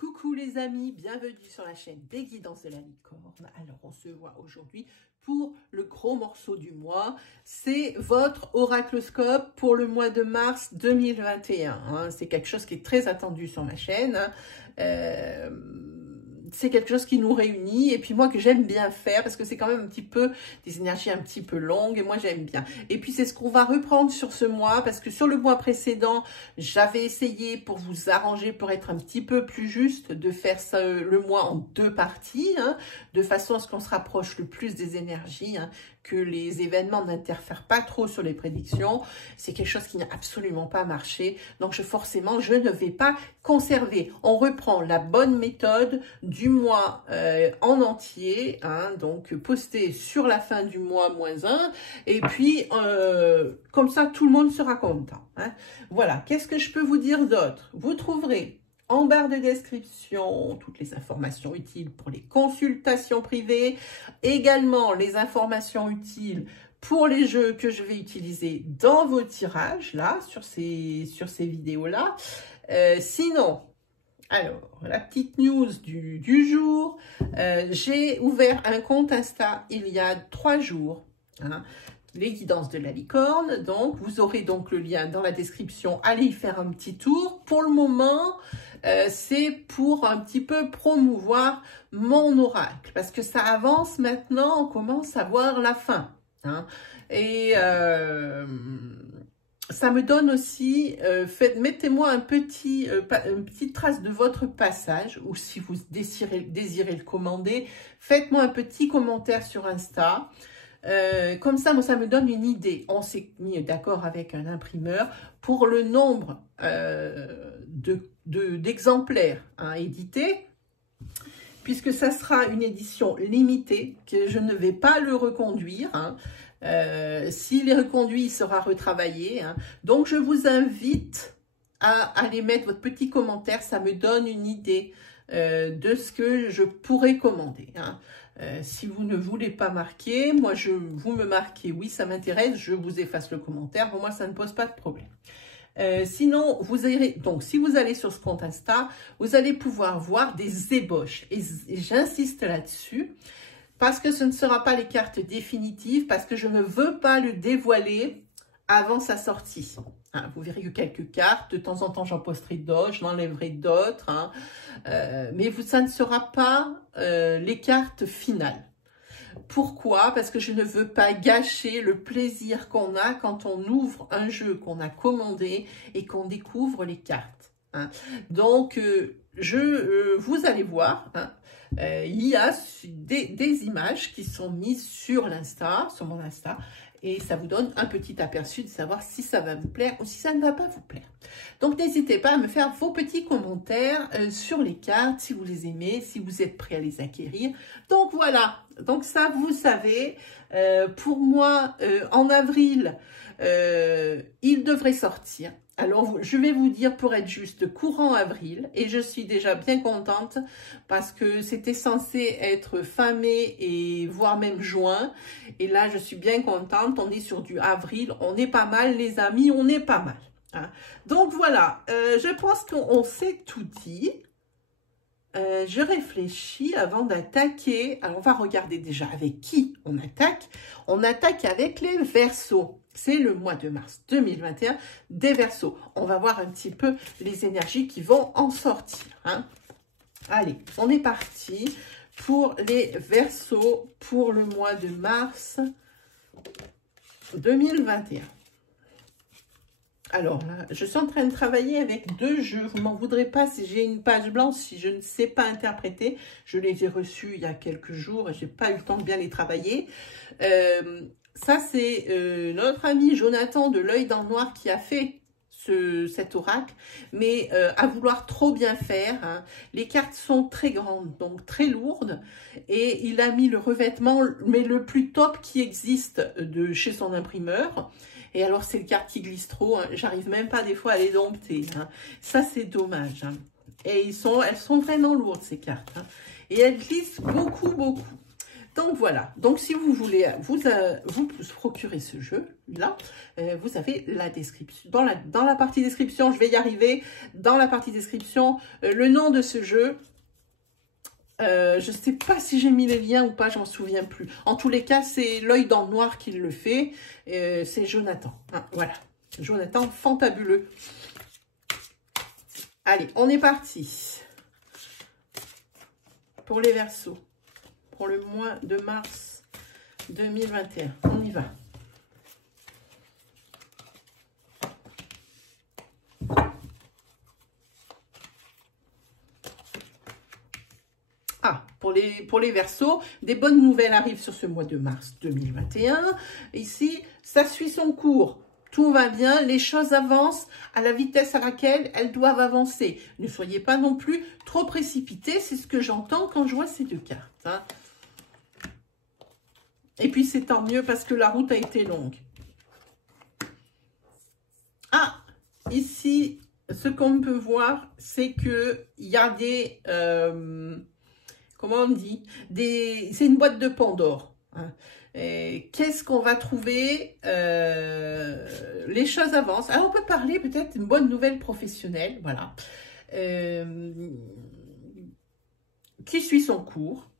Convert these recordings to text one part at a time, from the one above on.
Coucou les amis, bienvenue sur la chaîne des guidances de la licorne. Alors on se voit aujourd'hui pour le gros morceau du mois. C'est votre oracloscope pour le mois de mars 2021. Hein. C'est quelque chose qui est très attendu sur ma chaîne. C'est quelque chose qui nous réunit et puis moi que j'aime bien faire parce que c'est quand même un petit peu des énergies un petit peu longues et moi j'aime bien. Et puis c'est ce qu'on va reprendre sur ce mois parce que sur le mois précédent, j'avais essayé pour vous arranger, pour être un petit peu plus juste, de faire ça, le mois en deux parties, hein, de façon à ce qu'on se rapproche le plus des énergies, hein, que les événements n'interfèrent pas trop sur les prédictions. C'est quelque chose qui n'a absolument pas marché. Donc forcément, je ne vais pas conserver. On reprend la bonne méthode du mois en entier, hein, donc posté sur la fin du mois -1, et puis comme ça tout le monde sera content. Hein. Voilà, qu'est-ce que je peux vous dire d'autre? Vous trouverez en barre de description toutes les informations utiles pour les consultations privées, également les informations utiles pour les jeux que je vais utiliser dans vos tirages, là, sur ces vidéos-là. Sinon, alors, la petite news du jour, j'ai ouvert un compte Insta il y a 3 jours, hein, les guidances de la licorne. Donc, vous aurez donc le lien dans la description. Allez y faire un petit tour. Pour le moment, c'est pour un petit peu promouvoir mon oracle. Parce que ça avance maintenant, on commence à voir la fin. Hein, et ça me donne aussi, mettez-moi une petite trace de votre passage, ou si vous désirez le commander, faites-moi un petit commentaire sur Insta. Comme ça, moi, ça me donne une idée. On s'est mis d'accord avec un imprimeur pour le nombre d'exemplaires à éditer, puisque ça sera une édition limitée, que je ne vais pas le reconduire. Hein. S'il est reconduit, il sera retravaillé. Hein. Donc, je vous invite à aller mettre votre petit commentaire. Ça me donne une idée de ce que je pourrais commander. Hein. Si vous ne voulez pas marquer, moi, vous me marquez, oui, ça m'intéresse, je vous efface le commentaire. Pour moi, ça ne pose pas de problème. Sinon, donc, si vous allez sur ce compte Insta, vous allez pouvoir voir des ébauches. Et j'insiste là-dessus, parce que ce ne sera pas les cartes définitives, parce que je ne veux pas le dévoiler avant sa sortie. Hein, vous verrez que quelques cartes, de temps en temps j'en posterai d'autres, je m'enlèverai d'autres, hein, mais ça ne sera pas les cartes finales. Pourquoi? Parce que je ne veux pas gâcher le plaisir qu'on a quand on ouvre un jeu qu'on a commandé et qu'on découvre les cartes. Hein. Donc, vous allez voir, hein, il y a des images qui sont mises sur mon Insta, et ça vous donne un petit aperçu de savoir si ça va vous plaire ou si ça ne va pas vous plaire. Donc, n'hésitez pas à me faire vos petits commentaires sur les cartes, si vous les aimez, si vous êtes prêts à les acquérir. Donc, voilà. Donc, ça, vous savez, pour moi, en avril, il devrait sortir. Alors, je vais vous dire, pour être juste, courant avril, et je suis déjà bien contente parce que c'était censé être fin mai et voire même juin. Et là, je suis bien contente, on est sur du avril, on est pas mal les amis, on est pas mal. Hein. Donc voilà, je pense qu'on s'est tout dit. Je réfléchis avant d'attaquer. Alors, on va regarder déjà avec qui on attaque. On attaque avec les Verseaux. C'est le mois de mars 2021 des Verseaux. On va voir un petit peu les énergies qui vont en sortir. Hein. Allez, on est parti pour les Verseaux pour le mois de mars 2021. Alors là, je suis en train de travailler avec 2 jeux. Vous m'en voudrez pas si j'ai une page blanche, si je ne sais pas interpréter. Je les ai reçus il y a quelques jours et j'ai pas eu le temps de bien les travailler. Ça, c'est notre ami Jonathan de l'œil dans le noir qui a fait cet oracle, mais à vouloir trop bien faire. Hein. Les cartes sont très grandes, donc très lourdes, et il a mis le revêtement, mais le plus top qui existe chez son imprimeur. Et alors, c'est le carte qui glisse trop. Hein. J'arrive même pas des fois à les dompter. Hein. Ça, c'est dommage. Hein. Et elles sont vraiment lourdes, ces cartes. Hein. Et elles glissent beaucoup, beaucoup. Donc voilà, donc si vous voulez vous procurer ce jeu-là, vous avez la description. Dans la partie description, je vais y arriver, dans la partie description, le nom de ce jeu, je ne sais pas si j'ai mis les liens ou pas, je m'en souviens plus. En tous les cas, c'est l'œil dans le noir qui le fait, c'est Jonathan, hein, voilà, Jonathan fantabuleux. Allez, on est parti pour les Verseaux. Pour le mois de mars 2021. On y va. Ah, pour les Verseaux, des bonnes nouvelles arrivent sur ce mois de mars 2021. Ici, ça suit son cours. Tout va bien, les choses avancent à la vitesse à laquelle elles doivent avancer. Ne soyez pas non plus trop précipités, c'est ce que j'entends quand je vois ces deux cartes, hein. Et puis, c'est tant mieux parce que la route a été longue. Ah, ici, ce qu'on peut voir, c'est qu'il y a des... comment on dit? C'est une boîte de Pandore. Hein. Qu'est-ce qu'on va trouver? Les choses avancent. Alors, on peut parler peut-être d'une bonne nouvelle professionnelle. Voilà. Qui suit son cours.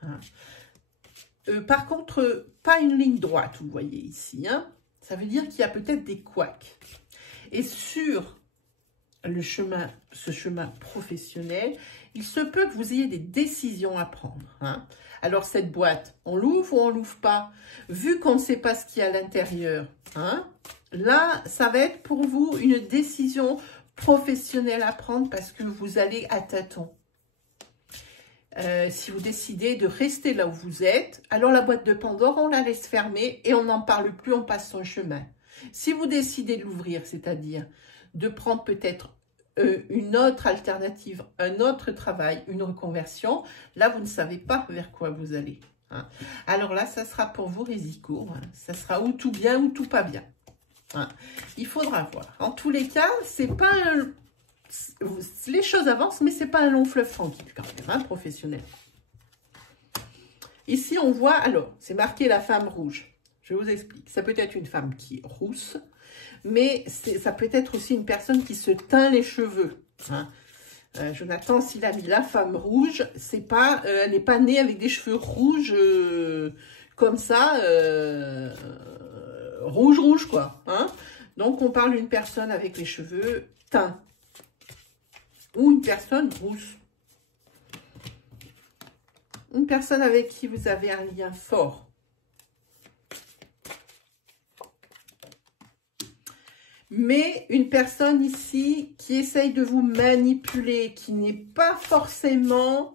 Hein. Par contre, pas une ligne droite, vous voyez ici. Hein. Ça veut dire qu'il y a peut-être des couacs. Et sur ce chemin professionnel, il se peut que vous ayez des décisions à prendre. Hein. Alors, cette boîte, on l'ouvre ou on ne l'ouvre pas? Vu qu'on ne sait pas ce qu'il y a à l'intérieur, hein, là, ça va être pour vous une décision professionnelle à prendre parce que vous allez à tâtons. Si vous décidez de rester là où vous êtes, alors la boîte de Pandore, on la laisse fermer et on n'en parle plus, on passe son chemin. Si vous décidez de l'ouvrir, c'est-à-dire de prendre peut-être une autre alternative, un autre travail, une reconversion, là, vous ne savez pas vers quoi vous allez. Hein. Alors là, ça sera pour vous Risico. Hein. Ça sera ou tout bien ou tout pas bien. Hein. Il faudra voir. En tous les cas, c'est pas un... Les choses avancent, mais c'est pas un long fleuve tranquille quand même, hein, professionnel. Ici, on voit, alors, c'est marqué la femme rouge. Je vous explique. Ça peut être une femme qui est rousse, mais ça peut être aussi une personne qui se teint les cheveux. Hein. Jonathan, s'il a mis la femme rouge, c'est pas, elle n'est pas née avec des cheveux rouges comme ça, rouge, quoi. Hein. Donc, on parle d'une personne avec les cheveux teints. Ou une personne rousse. Une personne avec qui vous avez un lien fort. Mais une personne ici qui essaye de vous manipuler, qui n'est pas forcément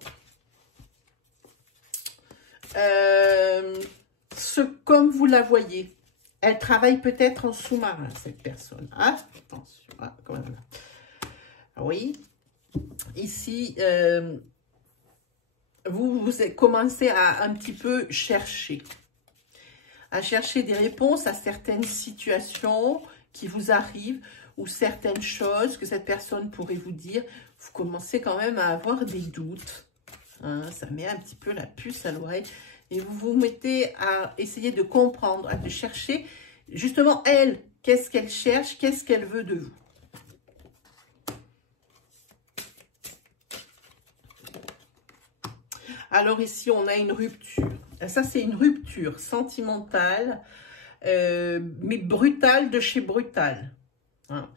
comme vous la voyez. Elle travaille peut-être en sous-marin, cette personne. Ah, attention. Ah, quand même. Oui. Ici, vous commencez à un petit peu chercher. À chercher des réponses à certaines situations qui vous arrivent ou certaines choses que cette personne pourrait vous dire. Vous commencez quand même à avoir des doutes. Hein, ça met un petit peu la puce à l'oreille. Et vous vous mettez à essayer de comprendre, de chercher justement elle, qu'est-ce qu'elle cherche, qu'est-ce qu'elle veut de vous. Alors ici, on a une rupture. Ça, c'est une rupture sentimentale, mais brutale de chez brutal. Hein.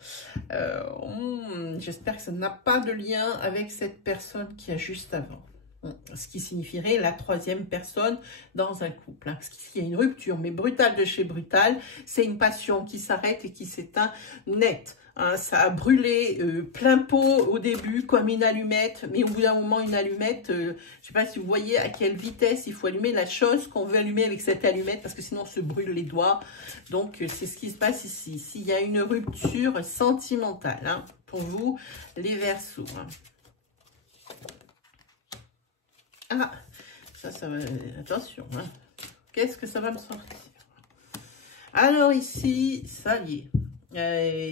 J'espère que ça n'a pas de lien avec cette personne qui a juste avant. Ce qui signifierait la troisième personne dans un couple. Hein. Parce qu'ici, il y a une rupture, mais brutale de chez brutal, c'est une passion qui s'arrête et qui s'éteint net. Hein, ça a brûlé plein pot au début comme une allumette, mais au bout d'un moment, une allumette, je ne sais pas si vous voyez à quelle vitesse il faut allumer la chose qu'on veut allumer avec cette allumette, parce que sinon on se brûle les doigts. Donc, c'est ce qui se passe ici. Ici, il y a une rupture sentimentale hein, pour vous, les Verseaux. Hein. Ah, ça va... Attention, hein. Qu'est-ce que ça va me sortir? Alors ici, ça y est.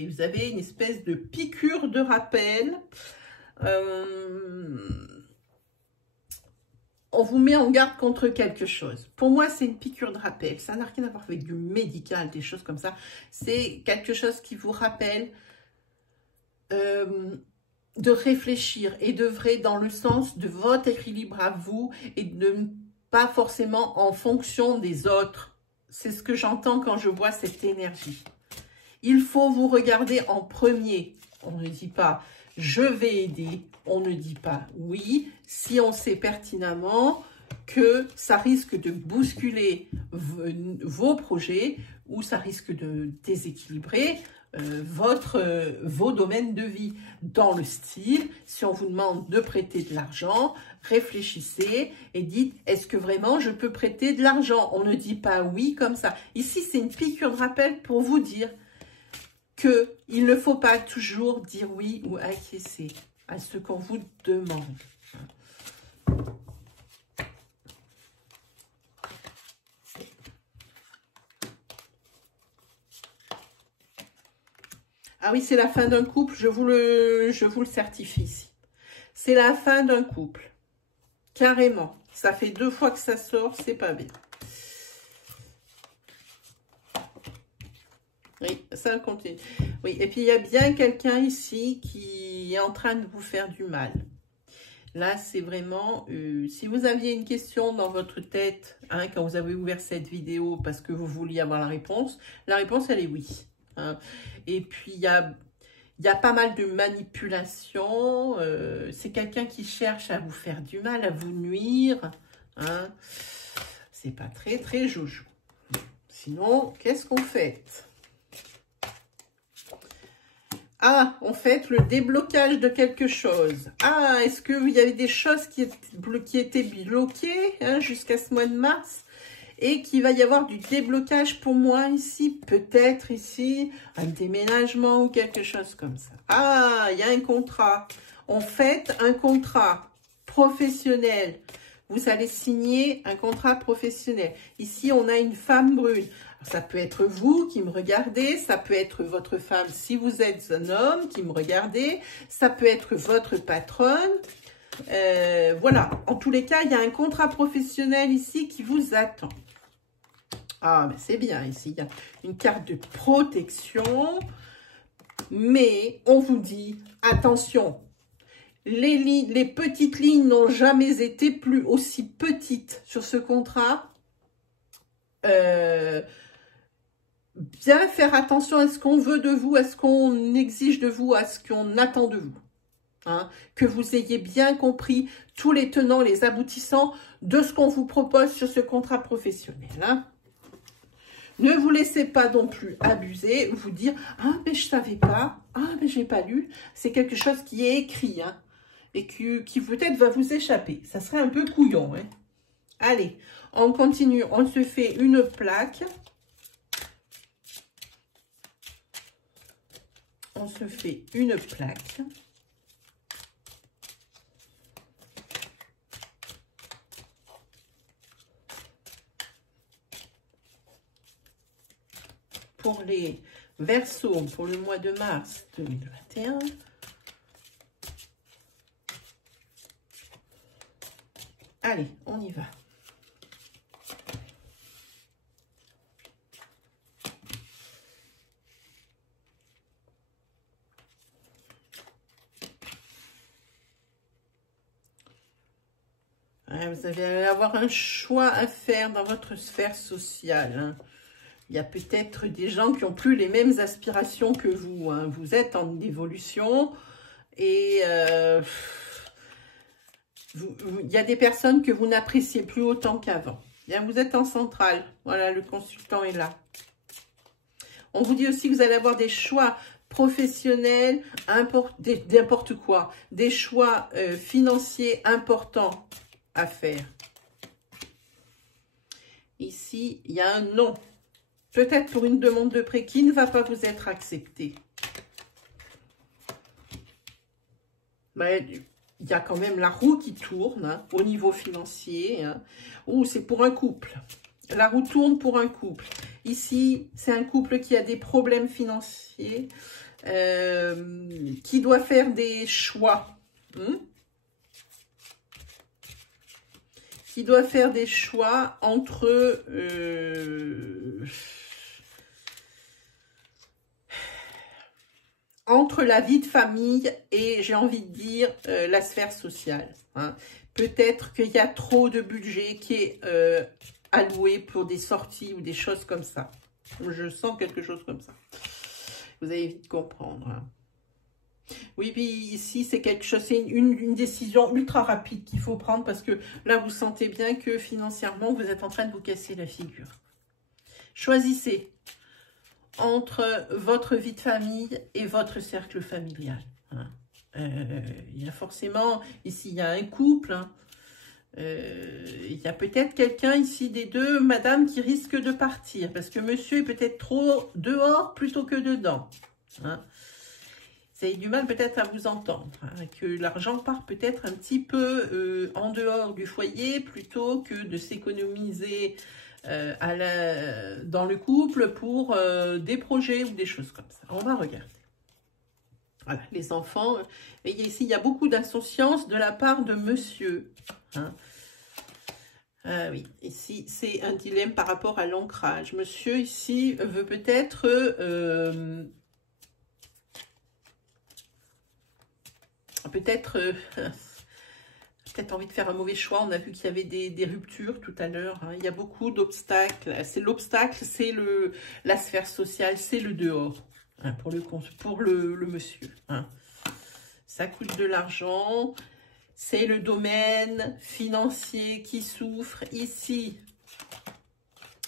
Vous avez une espèce de piqûre de rappel. on vous met en garde contre quelque chose. Pour moi, c'est une piqûre de rappel. Ça n'a rien à voir avec du médical, des choses comme ça. C'est quelque chose qui vous rappelle de réfléchir et d'œuvrer dans le sens de votre équilibre à vous et de pas forcément en fonction des autres. C'est ce que j'entends quand je vois cette énergie. Il faut vous regarder en premier. On ne dit pas « je vais aider ». On ne dit pas « oui » si on sait pertinemment que ça risque de bousculer vos projets ou ça risque de déséquilibrer vos domaines de vie. Dans le style, si on vous demande de prêter de l'argent, réfléchissez et dites, est-ce que vraiment je peux prêter de l'argent? On ne dit pas oui comme ça. Ici, c'est une piqûre de rappel pour vous dire qu'il ne faut pas toujours dire oui ou acquiescer à ce qu'on vous demande. Ah oui, c'est la fin d'un couple, je vous le certifie ici. C'est la fin d'un couple. Carrément. Ça fait 2 fois que ça sort, c'est pas bien. Oui, ça continue. Oui, et puis il y a bien quelqu'un ici qui est en train de vous faire du mal. Là, c'est vraiment, si vous aviez une question dans votre tête, hein, quand vous avez ouvert cette vidéo parce que vous vouliez avoir la réponse, elle est oui. Hein. Et puis, il y a pas mal de manipulation. C'est quelqu'un qui cherche à vous faire du mal, à vous nuire. Hein. C'est pas très, très joujou. Sinon, qu'est-ce qu'on fait? Ah, on fait le déblocage de quelque chose. Ah, est-ce qu'il y avait des choses qui étaient bloquées hein, jusqu'à ce mois de mars et qu'il va y avoir du déblocage pour moi ici, peut-être ici, un déménagement ou quelque chose comme ça. Ah, il y a un contrat. On fait un contrat professionnel. Vous allez signer un contrat professionnel. Ici, on a une femme brune. Ça peut être vous qui me regardez, ça peut être votre femme si vous êtes un homme qui me regardez, ça peut être votre patronne. Voilà, en tous les cas, il y a un contrat professionnel ici qui vous attend. Ah, mais c'est bien, ici, il y a une carte de protection, mais on vous dit, attention, les petites lignes n'ont jamais été plus aussi petites sur ce contrat. Bien faire attention à ce qu'on veut de vous, à ce qu'on exige de vous, à ce qu'on attend de vous. Hein, que vous ayez bien compris tous les tenants, les aboutissants de ce qu'on vous propose sur ce contrat professionnel. Hein. Ne vous laissez pas non plus abuser, vous dire « Ah, mais je ne savais pas, ah, mais je n'ai pas lu ». C'est quelque chose qui est écrit hein, et qui peut-être va vous échapper. Ça serait un peu couillon. Hein. Allez, on continue, on se fait une plaque. On se fait une plaque. Pour les Verseaux, pour le mois de mars 2021. Allez, on y va. Vous allez avoir un choix à faire dans votre sphère sociale. Hein. Il y a peut-être des gens qui n'ont plus les mêmes aspirations que vous. Hein. Vous êtes en évolution et il y a des personnes que vous n'appréciez plus autant qu'avant. Vous êtes en centrale. Voilà, le consultant est là. On vous dit aussi que vous allez avoir des choix professionnels, n'importe quoi. Des choix financiers importants à faire. Ici, il y a un non. Peut-être pour une demande de prêt qui ne va pas vous être acceptée. Mais il y a quand même la roue qui tourne hein, au niveau financier. Hein. Ou c'est pour un couple. La roue tourne pour un couple. Ici, c'est un couple qui a des problèmes financiers, qui doit faire des choix. qui doit faire des choix entre la vie de famille et, j'ai envie de dire, la sphère sociale. Hein. Peut-être qu'il y a trop de budget qui est alloué pour des sorties ou des choses comme ça. Je sens quelque chose comme ça. Vous allez vite comprendre. Hein. Oui, puis ici, c'est quelque chose, c'est une décision ultra rapide qu'il faut prendre parce que là, vous sentez bien que financièrement, vous êtes en train de vous casser la figure. Choisissez entre votre vie de famille et votre cercle familial. Hein. Il y a forcément, ici, il y a un couple. Hein. Il y a peut-être quelqu'un ici des deux, madame, qui risque de partir parce que monsieur est peut-être trop dehors plutôt que dedans. Hein. Vous avez du mal peut-être à vous entendre, hein, que l'argent part peut-être un petit peu en dehors du foyer plutôt que de s'économiser dans le couple pour des projets ou des choses comme ça. On va regarder. Voilà, les enfants, et ici il y a beaucoup d'insouciance de la part de monsieur. Hein. Oui, ici c'est un dilemme par rapport à l'ancrage. Monsieur ici veut peut-être... peut-être envie de faire un mauvais choix. On a vu qu'il y avait des ruptures tout à l'heure. Hein. Il y a beaucoup d'obstacles. C'est l'obstacle, c'est la sphère sociale, c'est le dehors hein, pour le monsieur. Hein. Ça coûte de l'argent. C'est le domaine financier qui souffre. Ici,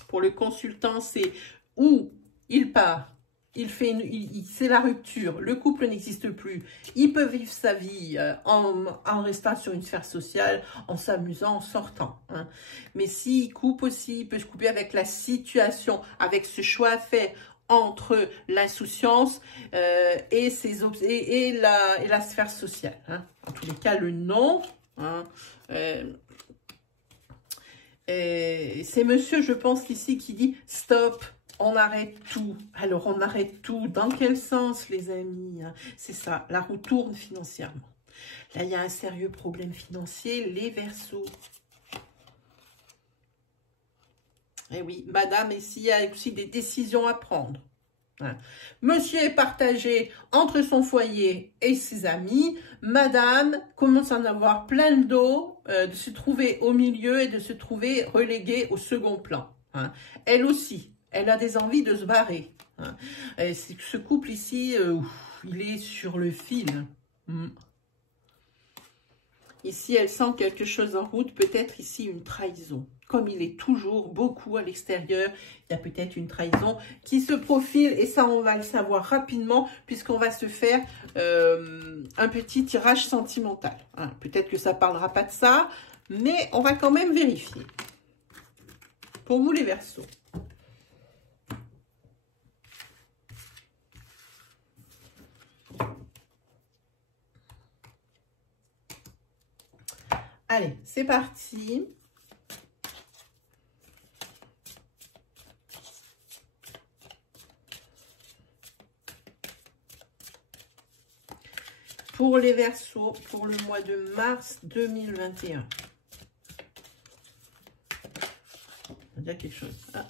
pour le consultant, c'est où il part. C'est la rupture, le couple n'existe plus. Il peut vivre sa vie en restant sur une sphère sociale, en s'amusant, en sortant. Hein. Mais s'il coupe aussi, il peut se couper avec la situation, avec ce choix fait entre l'insouciance et la sphère sociale. Hein. En tous les cas, le non. Hein, c'est monsieur, je pense, ici, qui dit « stop ». On arrête tout. Alors, on arrête tout. Dans quel sens, les amis? C'est ça, la roue tourne financièrement. Là, il y a un sérieux problème financier, les Verseaux. Eh oui, madame, ici, il y a aussi des décisions à prendre. Monsieur est partagé entre son foyer et ses amis. Madame commence à en avoir plein le dos, de se trouver au milieu et de se trouver reléguée au second plan. Hein. Elle aussi. Elle a des envies de se barrer. Hein. Ce couple ici, il est sur le fil. Ici, elle sent quelque chose en route. Peut-être ici une trahison. Comme il est toujours beaucoup à l'extérieur, il y a peut-être une trahison qui se profile. Et ça, on va le savoir rapidement puisqu'on va se faire un petit tirage sentimental. Hein. Peut-être que ça ne parlera pas de ça, mais on va quand même vérifier. Pour vous, les Verseaux. Allez, c'est parti. Pour les Verseaux, pour le mois de mars 2021. Il y a quelque chose. Ah,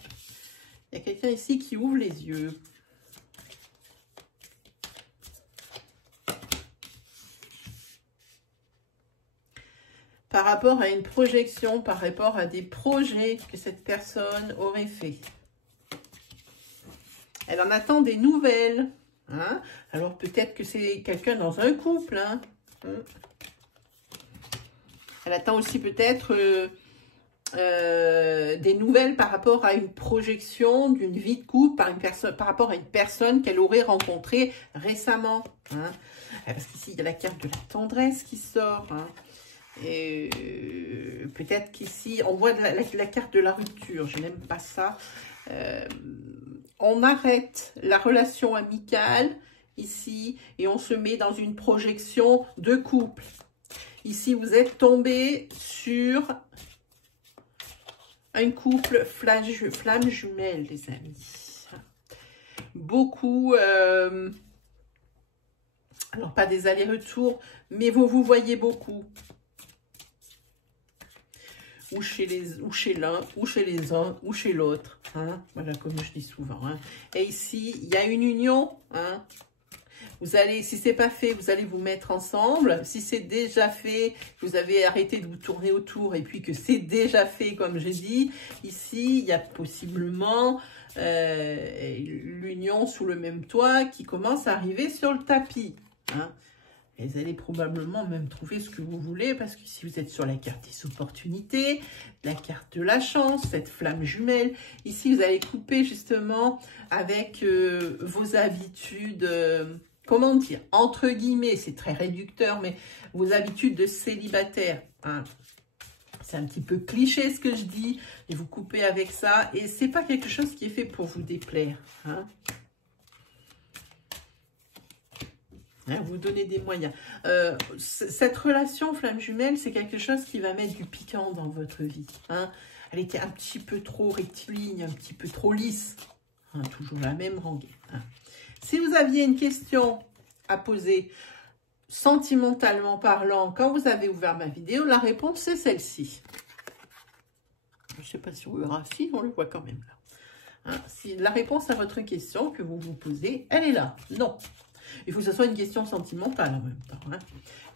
il y a quelqu'un ici qui ouvre les yeux. Par rapport à une projection, par rapport à des projets que cette personne aurait fait. Elle en attend des nouvelles. Hein? Alors peut-être que c'est quelqu'un dans un couple. Hein? Elle attend aussi peut-être des nouvelles par rapport à une projection d'une vie de couple, par rapport à une personne qu'elle aurait rencontrée récemment. Hein? Parce qu'ici, il y a la carte de la tendresse qui sort. Hein? Et peut-être qu'ici, on voit la carte de la rupture. Je n'aime pas ça. On arrête la relation amicale ici et on se met dans une projection de couple. Ici, vous êtes tombé sur un couple flamme jumelle, les amis. Beaucoup... alors, pas des allers-retours, mais vous voyez beaucoup. ou chez l'un, ou chez les uns, ou chez l'autre. Hein, voilà, comme je dis souvent. Hein. Et ici, il y a une union. Hein. Vous allez, si c'est pas fait, vous allez vous mettre ensemble. Si c'est déjà fait, vous avez arrêté de vous tourner autour et puis que c'est déjà fait, comme je dis, ici, il y a possiblement l'union sous le même toit qui commence à arriver sur le tapis. Hein. Et vous allez probablement même trouver ce que vous voulez parce que si vous êtes sur la carte des opportunités, la carte de la chance, cette flamme jumelle, ici, vous allez couper justement avec vos habitudes... comment dire, entre guillemets, c'est très réducteur, mais vos habitudes de célibataire, hein, c'est un petit peu cliché ce que je dis, et vous coupez avec ça, et c'est pas quelque chose qui est fait pour vous déplaire. Hein. Hein, vous donnez des moyens. Cette relation flamme jumelle, c'est quelque chose qui va mettre du piquant dans votre vie. Hein. Elle était un petit peu trop rectiligne, un petit peu trop lisse. Hein, toujours la même rengaine. Hein. Si vous aviez une question à poser sentimentalement parlant quand vous avez ouvert ma vidéo, la réponse c'est celle-ci. Je ne sais pas si on verra, si on le voit quand même là. Hein, si la réponse à votre question que vous vous posez, elle est là. Non. Il faut que ce soit une question sentimentale en même temps. Hein.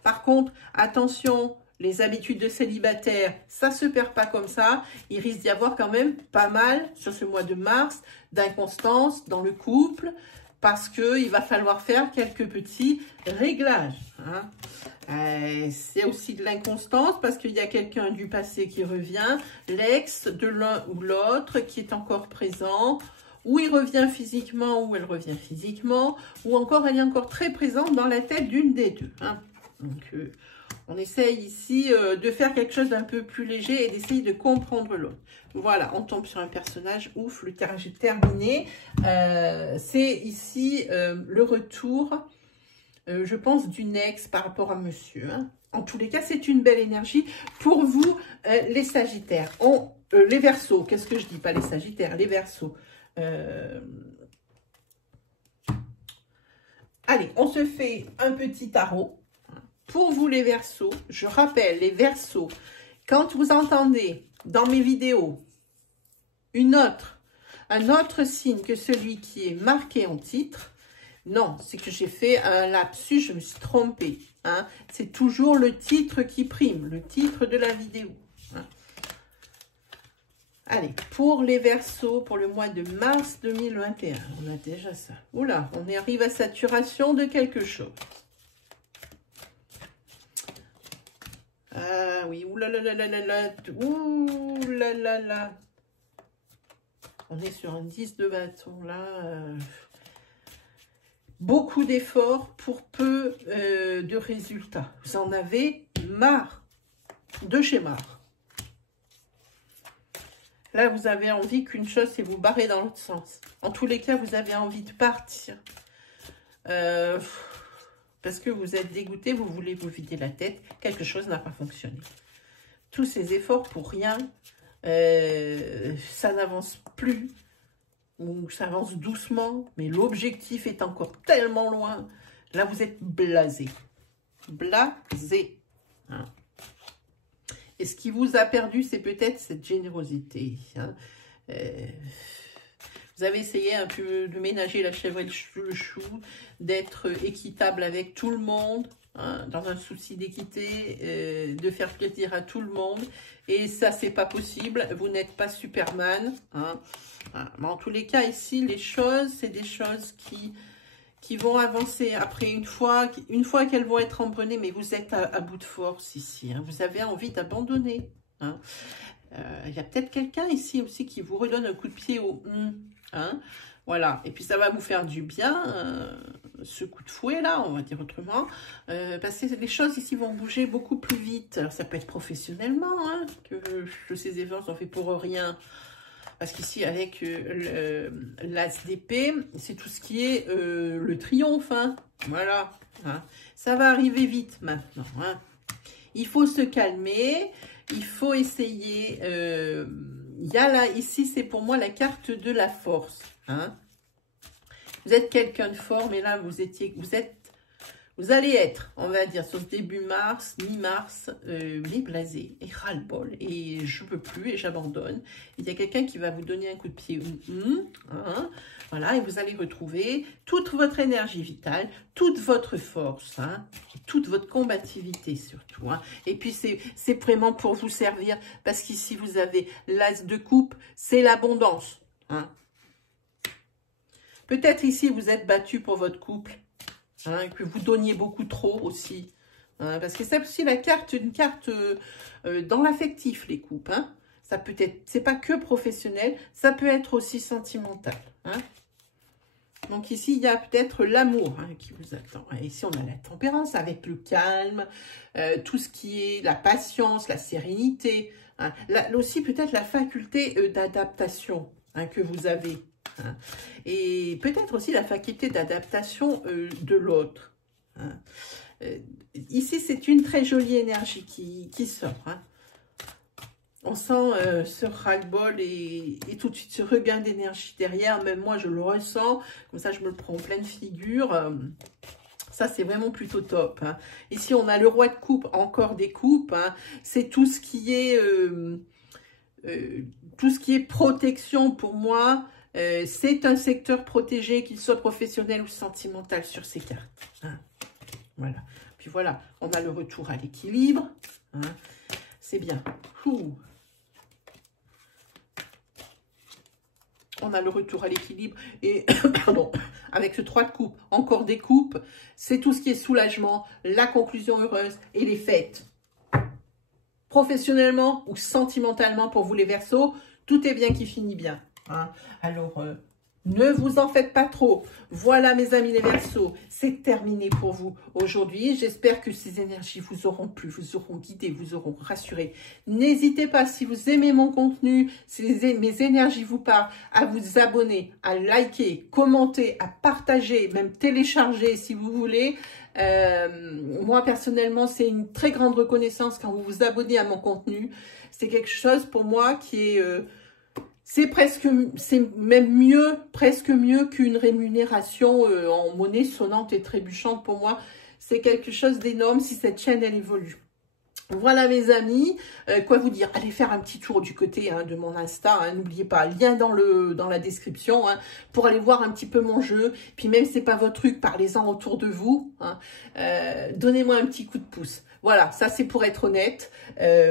Par contre, attention, les habitudes de célibataire, ça ne se perd pas comme ça. Il risque d'y avoir quand même pas mal sur ce mois de mars d'inconstance dans le couple. Parce qu'il va falloir faire quelques petits réglages. Hein. C'est aussi de l'inconstance parce qu'il y a quelqu'un du passé qui revient, l'ex de l'un ou l'autre qui est encore présent, ou il revient physiquement, ou elle revient physiquement, ou encore elle est encore très présente dans la tête d'une des deux. Hein. Donc, on essaye ici de faire quelque chose d'un peu plus léger et d'essayer de comprendre l'autre. Voilà, on tombe sur un personnage, ouf, le tirage est terminé. C'est ici le retour, je pense, d'une ex par rapport à monsieur. Hein. En tous les cas, c'est une belle énergie pour vous, les Sagittaires. Les Verseaux, qu'est-ce que je dis? Pas les Sagittaires, les Verseaux. Allez, on se fait un petit tarot. Pour vous les Verseaux, je rappelle, les Verseaux, quand vous entendez dans mes vidéos un autre signe que celui qui est marqué en titre, non, c'est que j'ai fait un lapsus, je me suis trompée. Hein. C'est toujours le titre qui prime, le titre de la vidéo. Hein. Allez, pour les Verseaux, pour le mois de mars 2021, on a déjà ça. Oula, on arrive à saturation de quelque chose. Ah oui, oulalalala, oulala. On est sur un 10 de bâton, là. Beaucoup d'efforts pour peu de résultats. Vous en avez marre de chez marre. Là, vous avez envie qu'une chose, c'est vous barrer dans l'autre sens. En tous les cas, vous avez envie de partir. Parce que vous êtes dégoûté, vous voulez vous vider la tête. Quelque chose n'a pas fonctionné. Tous ces efforts pour rien, ça n'avance plus. Ou ça avance doucement, mais l'objectif est encore tellement loin. Là, vous êtes blasé. Blasé. Hein. Et ce qui vous a perdu, c'est peut-être cette générosité. Hein. Vous avez essayé un peu de ménager la chèvre et le chou, d'être équitable avec tout le monde, hein, dans un souci d'équité, de faire plaisir à tout le monde. Et ça, c'est pas possible. Vous n'êtes pas Superman. Hein. Mais en tous les cas, ici, les choses, c'est des choses qui vont avancer. Après, une fois qu'elles vont être embrunnées, mais vous êtes à bout de force ici. Hein. Vous avez envie d'abandonner. Hein. Y a peut-être quelqu'un ici aussi qui vous redonne un coup de pied au hein. Voilà, et puis ça va vous faire du bien, ce coup de fouet là, on va dire autrement, parce que les choses ici vont bouger beaucoup plus vite. Alors ça peut être professionnellement, hein, que ces efforts sont faits pour rien, parce qu'ici avec l'as d'épée, c'est tout ce qui est le triomphe, hein. Voilà, hein. Ça va arriver vite maintenant, hein. Il faut se calmer, il faut essayer, il y a là, ici c'est pour moi la carte de la force, hein. Vous êtes quelqu'un de fort, mais là vous Vous allez être, on va dire, sur ce début mars, mi-mars, blasé et ras-le-bol. Et je peux plus et j'abandonne. Il y a quelqu'un qui va vous donner un coup de pied. Hein, voilà, et vous allez retrouver toute votre énergie vitale, toute votre force, hein, toute votre combativité surtout. Hein. Et puis, c'est vraiment pour vous servir, parce qu'ici, vous avez l'as de coupe, c'est l'abondance. Hein. Peut-être ici, vous êtes battu pour votre couple. Hein, que vous donniez beaucoup trop aussi. Hein, parce que c'est aussi une carte dans l'affectif, les coupes. Hein. Ça peut être, c'est pas que professionnel, ça peut être aussi sentimental. Hein. Donc ici, il y a peut-être l'amour hein, qui vous attend. Et ici, on a la tempérance avec le calme, tout ce qui est la patience, la sérénité. Hein. Là aussi, peut-être la faculté d'adaptation hein, que vous avez. Hein. Et peut-être aussi la faculté d'adaptation de l'autre. Hein. Ici, c'est une très jolie énergie qui sort. Hein. On sent ce ras-le-bol et tout de suite ce regain d'énergie derrière. Même moi, je le ressens. Comme ça, je me le prends en pleine figure. Ça, c'est vraiment plutôt top. Hein. Ici, on a le roi de coupe, encore des coupes. Hein. C'est tout ce qui est protection pour moi. C'est un secteur protégé, qu'il soit professionnel ou sentimental sur ces cartes. Hein. Voilà. Puis voilà, on a le retour à l'équilibre. Hein. C'est bien. On a le retour à l'équilibre. Et, pardon, avec ce 3 de coupe, encore des coupes. C'est tout ce qui est soulagement, la conclusion heureuse et les fêtes. Professionnellement ou sentimentalement pour vous les Verseaux, tout est bien qui finit bien. Hein. Alors, ne vous en faites pas trop. Voilà mes amis les Verseaux, c'est terminé pour vous aujourd'hui. J'espère que ces énergies vous auront plu, vous auront guidé, vous auront rassuré. N'hésitez pas, si vous aimez mon contenu, si mes énergies vous parlent, à vous abonner, à liker, commenter, à partager, même télécharger si vous voulez. Moi personnellement, c'est une très grande reconnaissance quand vous vous abonnez à mon contenu. C'est quelque chose pour moi qui est... c'est même mieux, presque mieux qu'une rémunération en monnaie sonnante et trébuchante pour moi. C'est quelque chose d'énorme si cette chaîne, elle évolue. Voilà mes amis, quoi vous dire, allez faire un petit tour du côté hein, de mon Insta, hein, n'oubliez pas, lien dans la description, hein, pour aller voir un petit peu mon jeu, puis même si c'est pas votre truc, parlez-en autour de vous, hein, donnez-moi un petit coup de pouce. Voilà, ça c'est pour être honnête,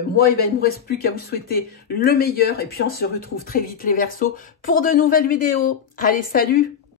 moi il ne me reste plus qu'à vous souhaiter le meilleur, et puis on se retrouve très vite les Verseaux pour de nouvelles vidéos. Allez, salut!